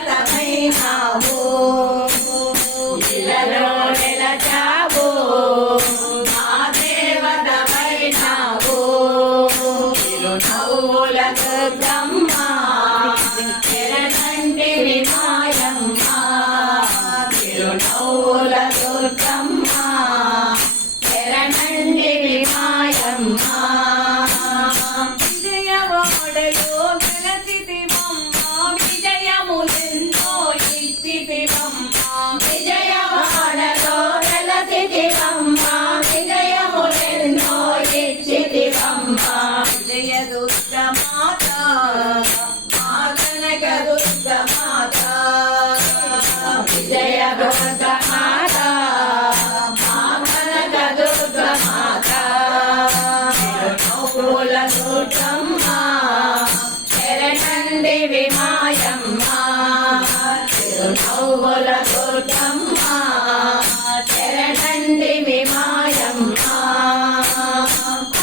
దేవతమైనావు ఇలలో నిలచావు మా దేవతమైనావు చిరునవ్వుల దుర్గమ్మ శరణంటివి మాయమ్మ చిరునవ్వుల దుర్గమ్మ శరణంటివి మాయమ్మ విజయవాడలో వెలసితివమ్మ విజయములెన్నో ఇచ్చితివమ్మ విజయవాడలో వెలసితివమ్మ విజయములెన్నో ఇచ్చితివమ్మ విజయ దుర్గ మాత మా కనక దుర్గ మాత విజయ దుర్గ మాత మా కనక దుర్గ మాత చిరునవ్వుల దుర్గమ్మ శరణంటివి మాయమ్మ చిరునవ్వుల దుర్గమ్మ శరణంటివి మాయమ్మ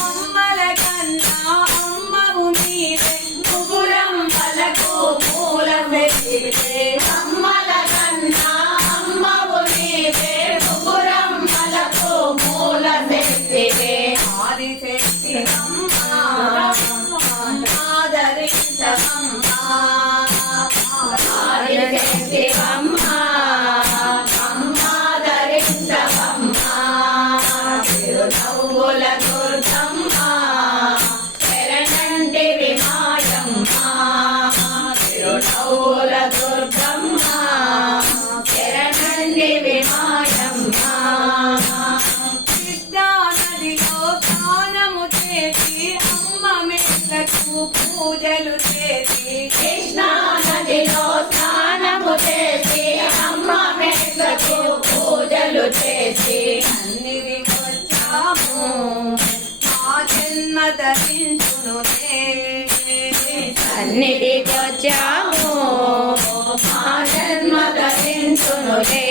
అమ్మల కన్నా అమ్మవు నీవే ముగురం పలకు మూల వెతివే అమ్మల కన్నా అమ్మవు నీవే ముగురం పలకు మూల వెతివే ఆదిశక్తి అమ్మ ఆదరించవమ్మ ఆదిశక్తి అమ్మ ఆదరించవమ్మ చిరునవ్వుల దుర్గమ్మ శరణంటివి మాయమ్మ చిరునవ్వుల దుర్గమ్మ శరణంటివి మాయమ్మ కృష్ణా నదిలో స్నానము చేసి అమ్మ మెట్లకు పూజలు చేసి కృష్ణా నదిలో స్నానము చేసి అమ్మ మెట్లకు పూజలు చేసి అన్నివి వచ్చాము మా జన్మ ధరించునులే సన్నిధికి వచ్చాము మా జన్మ ధరించునులే